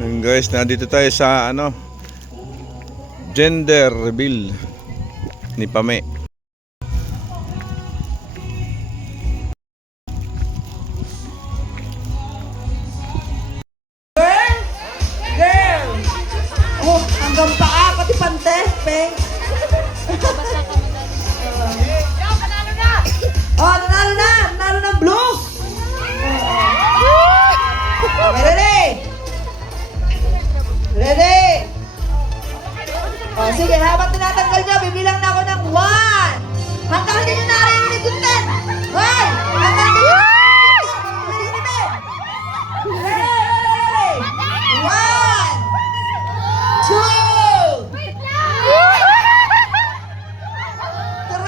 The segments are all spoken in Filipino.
Ayun guys, nandito tayo sa gender reveal ni Pame. Girl! Oh, hanggang paa, pati pante, peng. Oh, nanalo na! Nanalo ng blue! Okay, ready? Ready? Oh, sige, habang tinatanggal nyo, bibilang na ako ng 1. Hanggang hindi nyo narinig yung 10. 1! Hanggang hindi nyo narinig yung 10. Ready? 1, 2, 3, 4, 5!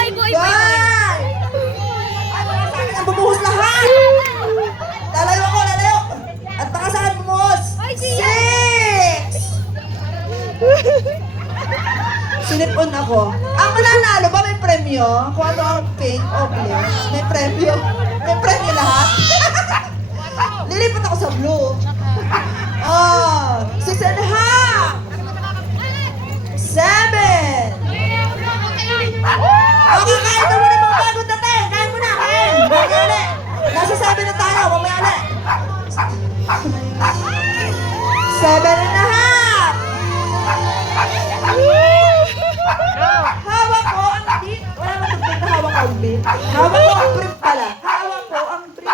Ay, mga sa akin ang bumuhos lahat! Lalayo ako, lalayo! At baka sa akin bumuhos! 6! Sinipon ako. Ang mananalo ba may premyo? Kung ano ang pink o blue? May premyo? May premyo lahat? Lilipat ako sa blue. Oh, 6.5! 7! Okay, kain ka muna mga bagong dating. Kain mo na, kain. Mamaya ulit. Nasa 7 na tayo, mamaya ulit. 7.5! Hawak ko ang beat. Wala naman tugtog na hawak ko ang beat. Hawak ko ang brief pala. Hawak ko ang brief.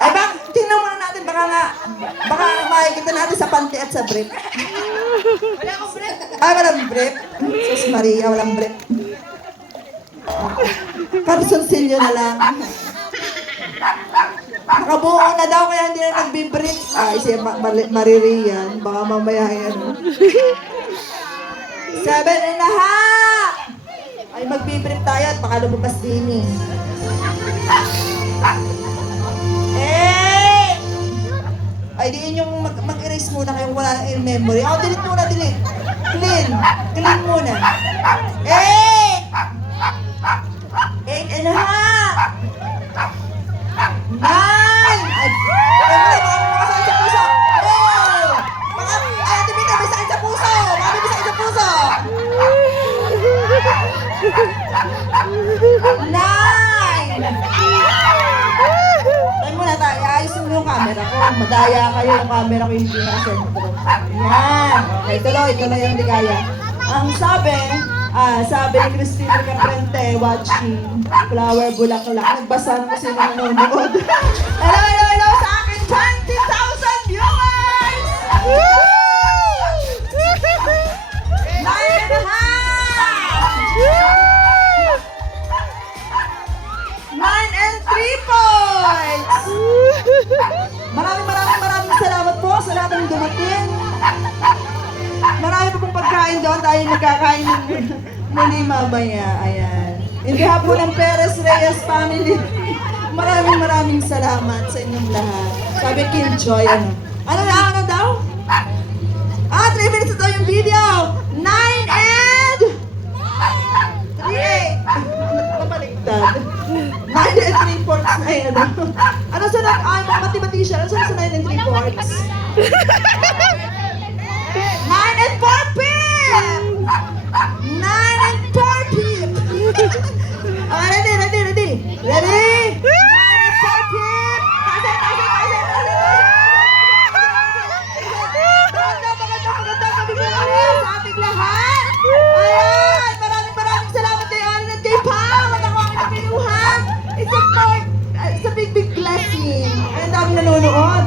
Eh bak, tingnan muna natin. Baka makikita natin sa panty at sa brief. Wala akong brief. Ah, walang brief. Sus Maria, walang brief. Carsoncillo na lang. Nakabuo na daw kaya hindi na nagbibrief. Ay, siya maririyan. Baka mamaya yan. 7.5! Ay, magbibrief tayo at baka lumabas din eh. 8! Ay, diin yung mag-erase muna kayong wala nang in memory. Oh, delete muna, delete. Clean. Clean muna. 8! 8.5! 9! Ay, baka makasakit sa puso. Oh! Ay, Ate Vita, may sakit sa puso. Baka may sakit sa puso. 9! Tayo muna tayo. Ayos mo yung camera ko. Madaya kayo yung camera ko yung pinaka-sentro. Yan. Okay, tuloy ang ligaya. Ang sabi ni Cristina Caprente, watching Flower Bulaklak. Nagbasa mo sino nanonood. Hello sa akin, 20,000 viewers! 9.5! 9 and 3 points! Maraming salamat po sa lahat ng dumating. Marami pa pong pagkain doon. Tayo nagkakain muli mamaya. Ayan. In behalf po ng Perez Reyes family, maraming salamat sa inyong lahat. Sabi Killjoy, ano daw? 3 minutes na daw yung video. 9 and 3. Papaligtad. 9 and 3 fourths na yan. Ano sa mga mathematician? Ano sa 9 and 3 fourths? 9 and 4 pip! 9 and 4 pip! Okay, ready? Ready? 9 and 4 pip! Magandang kabigyan sa ating lahat! Ayan! Maraming salamat kay Allen at kay Pao! At ako ang pinuhan! It's a big blessing! Ang daming nanonood!